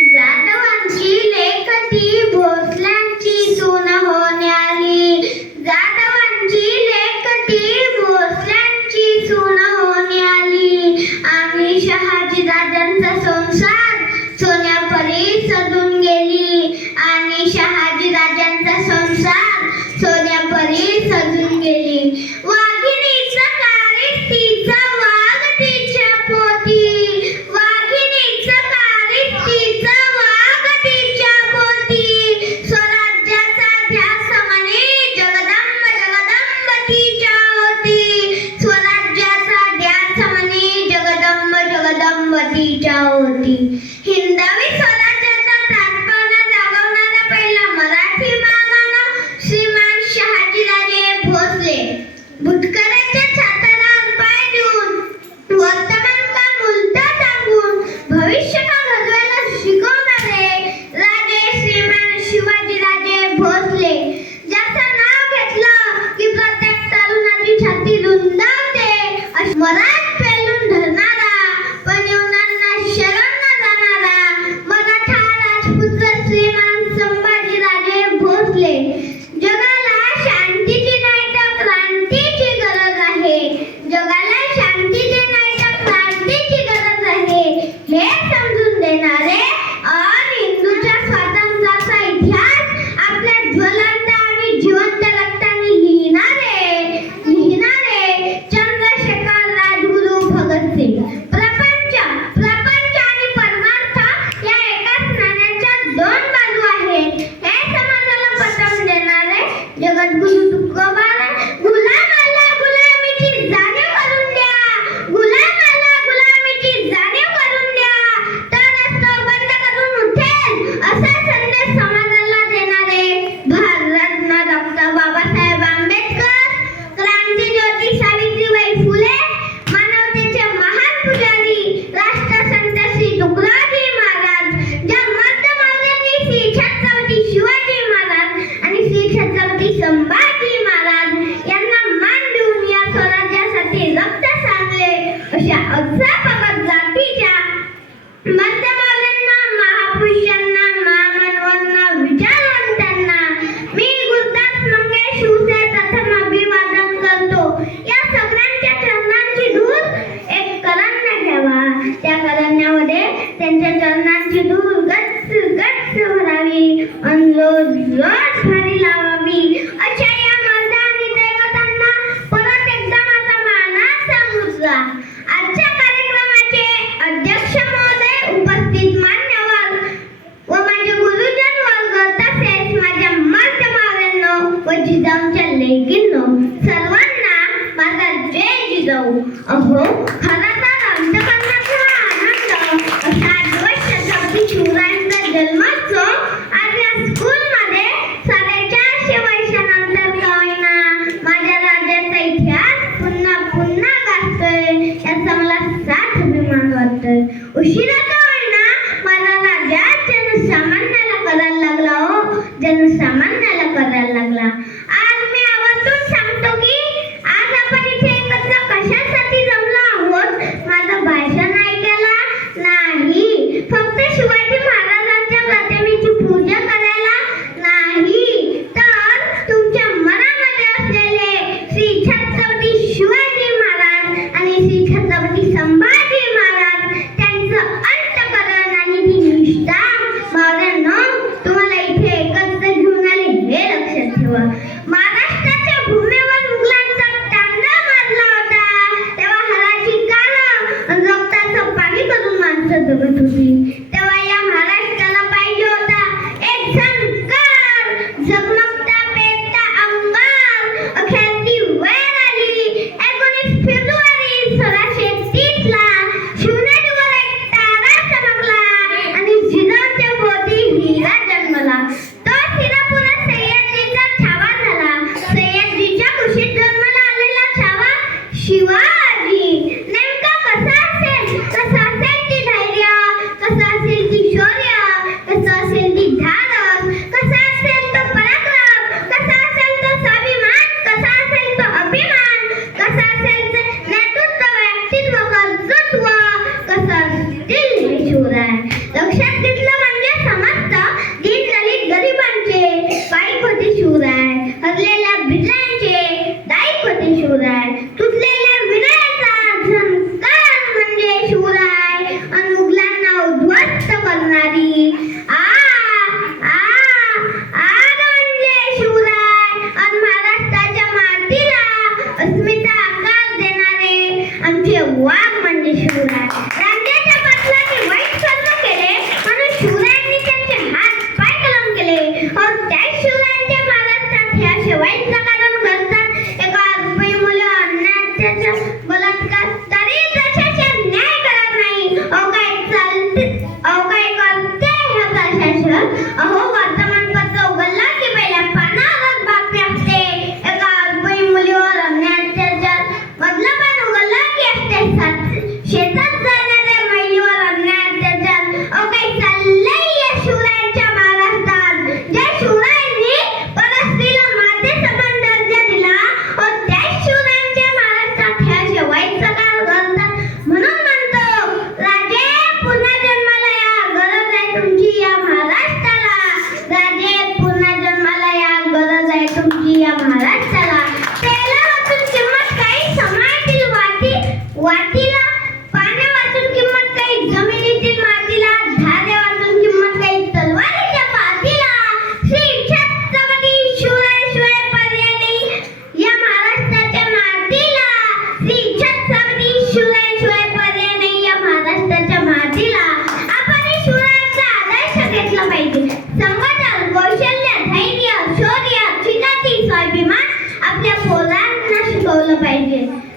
जाधवांची लेखती भोसल्यांची सून होण्याली. जाधवांची लेखती भोसल्यांची सून होण्याली. आणि शहाजी राजांचा संसार सोन्यापरी सजून गेली. आणि शहाजी राजांचा संसार सोन्यापरी सजून गेली. वाघिणीचा काळीज तिचा वाघ तिच्या पोटी. वाघिणीचा काळीज तिचा वाघ तिच्या पोटी. स्वराज्याचा ध्यास म्हणे जगदंब जगदंब तिच्या होती. स्वराज्याचा ध्यास म्हणे जगदंब जगदंब तिच्या होती. हिंदवी स्वराज्याचा तात्पर्य जागवणारा पहिला मराठी महामानव श्रीमान शहाजीराजे भोसले. भूतकाळाच्या छाताला पाय देऊन वर्तमान का मुलता टाकून भविष्य का घडवायला शिकवणारे राजे श्रीमान शिवाजीराजे भोसले. ज्याचं नाव घेतलं की प्रत्येक तरुणाची छाती रुंदावते. मराठ पेलून धरणारा पण येवनांना शरण न जाणारा मराठा राजपुत्र श्रीमान संभाजीराजे भोसले. जगाला शांतीची नाही तर क्रांतीची गरज आहे. जगाला शांतीची नाही तर क्रांतीची गरज आहे हे समजून देणारे आणि हिंदूच्या स्वातंत्र्याचा इतिहास आपल्या ज्वलंत आणि जिवंत रक्ताने लिहिणारे चंद्रशेखर राजगुरू भगतसिंग. प्रपंच आणि परमार्थ या एकाच नाण्याच्या दोन बाजू आहेत हे समाजाला पटवून देणारे जगद्गुरू तुकोबाराय. गुलामाला गुलामीची जाणीव करून द्या. गुलामाला गुलामीची जाणीव करून द्या. तरच तो बंद करून उठेल असा संदेश समाजाला देणारे भारतरत्न डॉक्टर बाबासाहेब आंबेडकर, क्रांतिज्योती सावित्रीबाई फुले, मानवतेचे महान पुजारी राष्ट्रसंत श्री तुकडोजी महाराज, ज्या मर्द मावळ्यांनी श्री छत्रपती शिवाजी महाराज आणि श्री छत्रपती संभाजी महाराज यांना मान देऊन या स्वराज्यासाठी रक्त सांडले अशा अग्रपगत जातीच्या मर्द मावळ्यांना, महापुरुषांना, महामानवांना, विचारवंतांना मी गुरुदास मंगेश हुसे प्रथम अभिवादन करतो. या सगळ्यांच्या चरणांची धूळ एक करण्या घ्यावा. त्या करण्यामध्ये त्यांच्या चरणांची धूळ गच्च गच्च भरावी आणि रोज रोज भरी लावावी. अशा या मर्द आणि दैवतांना परत एकदा माझा मानाचा मुजरा. आजच्या कार्यक्रमाचे अध्यक्ष महोदय, उपस्थित मान्यवर व माझे गुरुजन वर्ग तसेच माझ्या मर्द मावळ्यांनो व जिजाऊंच्या लेकींनो, सर्वांना माझा जय जिजाऊ. अहो खरा तर अंतकरणाचा आनंद असा दिवस छत्रपती शिवरायांचा जन्मोत्सव आज या स्कूलमध्ये 450 वर्षानंतर का होईना माझ्या राज्याचा इतिहास पुन्हा पुन्हा गाजतोय याचा मला साथ अभिमान वाटतोय. उशिरा का होईना माझा राजा जनसामान्याला करायला लागला. हो जनसामान्याला करायला लागला. आज मी आवर्जून सांगतो की आज आपण इथे एकत्र कशासाठी जमलो आहोत. माझं भाषण ऐकायला नाही, फक्त शिवाजी महाराजांच्या प्रतिमेची पूजा करायला नाही, तर तुमच्या मनामध्ये असलेले श्री छत्रपती शिवाजी महाराज आणि श्री छत्रपती संभाजी महाराज त्यांचं अंतःकरण आणि ती निष्ठा मावळ्यांनो तुम्हाला इथे एकत्र घेऊन आले हे लक्षात ठेवा. महाराष्ट्राच्या भूमीवर मुघलांचा तांडा मारला होता तेव्हा हराची काळं रक्ताचं पाणी करून माणसं जगत होती. तेव्हा या महाराष्ट्राला पाहिजे होता एक झंकार, झगमगता पेटता अंगार. अखेर ती वेळ आली. 19 फेब्रुवारी 1630 ला शिवनेरीवर एक तारा चमकला आणि जिजाऊच्या पोटी हिरा जन्मला. तो हिरा पुरा सह्याद्रीचा छावा झाला. सह्याद्रीच्या कुशीत जन्माला आलेला छावा शिवाजी. नेमका कसा असेल ती धैर्य, कसं असेल ती शौर्य, कसं असेल ती धाडस, कसा असेल तो पराक्रम, कसा असेल तो स्वाभिमान, कसा असेल तो अभिमान, कसा असेल ते नेतृत्व, व्यक्तित्व, कर्तृत्व, कसं असतील हे शिवराय. लक्षात घेतलं केलं पाहिजे. संवाद, कौशल्य, धैर्य, शौर्य, चिकाटी, स्वाभिमान आपल्या पोरांना शिकवलं पाहिजे.